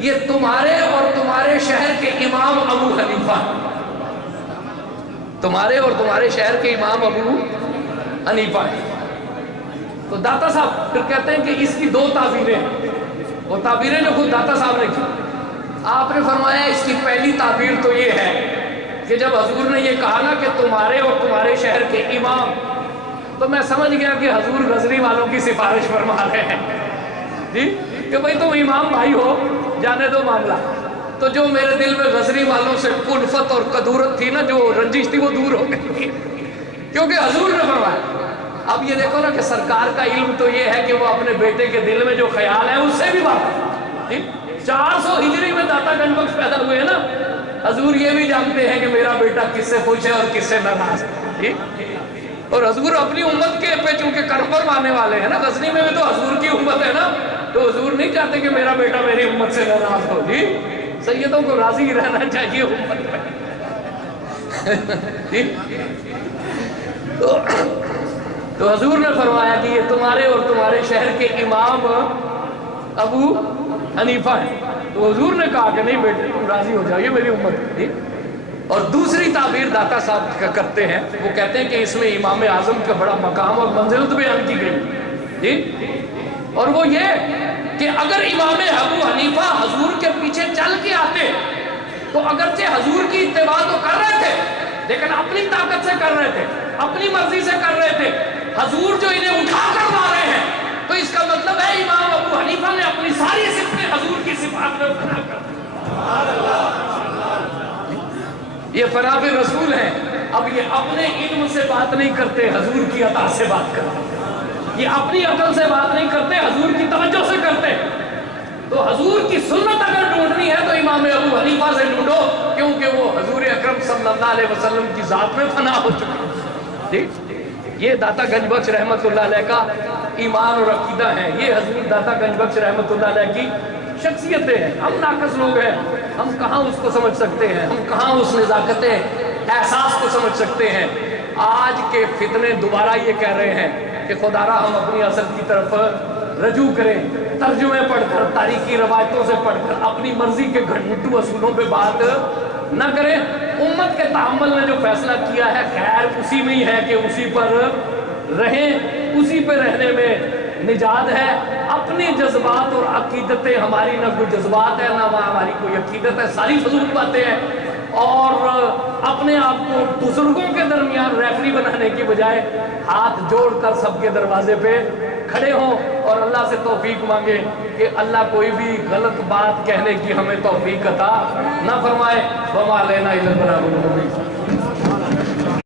یہ تمہارے اور تمہارے شہر کے امام ابو حنیفہ، تمہارے اور تمہارے شہر کے امام ابو حنیفہ ہیں۔ تو داتا صاحب پھر کہتے ہیں کہ اس کی دو تعبیریں، وہ تعبیریں جو خود داتا صاحب نے کی، آپ نے فرمایا اس کی پہلی تعبیر تو یہ ہے کہ جب حضور نے یہ کہا نا کہ تمہارے اور تمہارے شہر کے امام، تو میں سمجھ گیا کہ حضور غزنی والوں کی سفارش فرما رہے ہیں، جی کہ بھئی تم امام بھائی ہو، جانے دو معاملہ۔ تو جو میرے دل میں غزنی والوں سے الفت اور کدورت تھی نا، جو رنجش تھی، وہ دور ہو گئی، کیونکہ حضور نے فرمایا۔ اب یہ دیکھو نا کہ سرکار کا علم تو یہ ہے کہ وہ اپنے بیٹے کے دل میں جو خیال ہے اس سے بھی بات، 400 ہجری میں داتا گنج بخش پیدا ہوئے ہیں نا، حضور یہ بھی جانتے ہیں کہ میرا بیٹا کس سے خوش ہے اور کس سے ناراض ہے، اور حضور اپنی امت کے پہ چونکہ کرپر ماننے والے ہیں نا، غزنی میں بھی تو حضور کی امت ہے نا، تو حضور نہیں چاہتے کہ میرا بیٹا میری امت سے ناراض ہو، جی سیدوں کو راضی رہنا چاہیے امت پہ۔ تو حضور نے فرمایا کہ یہ تمہارے اور تمہارے شہر کے امام ابو حنیفہ ہیں۔ تو حضور نے کہا کہ نہیں بیٹے تم راضی ہو جائیے، میری امت ہے۔ اور دوسری تعبیر داتا صاحب کرتے ہیں، وہ کہتے ہیں کہ اس میں امام اعظم کا بڑا مقام اور منزلت بیان کی گئی، جی اور وہ یہ کہ اگر امام ابو حنیفہ حضور کے پیچھے چل کے آتے تو اگرچہ حضور کی اتباع تو کر رہے تھے لیکن اپنی طاقت سے کر رہے تھے، اپنی مرضی سے کر رہے تھے، حضور جو انہیں اٹھا کر لا رہے ہیں، تو اس کا مطلب ہے امام ابو حنیفہ نے اپنی ساری صفتیں حضور کی صفات میں فنا کر دی۔ یہ فنا پہ رسول ہیں، اب یہ اپنے علم سے بات نہیں کرتے، حضور کی عطا سے بات کرتے، یہ اپنی عقل سے بات نہیں کرتے، حضور کی توجہ سے کرتے۔ تو حضور کی سنت اگر ڈھونڈنی ہے تو امام ابو حنیفہ سے ڈھونڈو، کیونکہ وہ حضور اکرم صلی اللہ علیہ وسلم کی ذات میں فنا ہو چکے۔ یہ داتا گنج بخش رحمت اللہ علیہ کا ایمان اور عقیدہ ہے، یہ حضور داتا گنج بخش رحمت اللہ علیہ کی شخصیتیں ہیں۔ ہم ناقص لوگ ہیں، ہم کہاں اس کو سمجھ سکتے ہیں، ہم کہاں اس نزاکت احساس کو سمجھ سکتے ہیں۔ آج کے فتنے دوبارہ یہ کہہ رہے ہیں کہ خدا را ہم اپنی اصل کی طرف رجوع کریں، ترجمے پڑھ کر، تاریخی روایتوں سے پڑھ کر اپنی مرضی کے گھنٹو اصولوں پہ بات نہ کریں۔ امت کے تحمل نے جو فیصلہ کیا ہے خیر اسی میں ہی ہے کہ اسی پر رہیں، اسی پہ رہنے میں نجات ہے۔ اپنی جذبات اور عقیدتیں، ہماری نہ کوئی جذبات ہے نہ ہماری کوئی عقیدت ہے، ساری فضول باتیں ہیں، اور اپنے آپ کو بزرگوں کے درمیان ریفری بنانے کی بجائے ہاتھ جوڑ کر سب کے دروازے پہ کھڑے ہوں اور اللہ سے توفیق مانگے کہ اللہ کوئی بھی غلط بات کہنے کی ہمیں توفیق عطا نہ فرمائے۔ وما علینا الا البلاغ المبین۔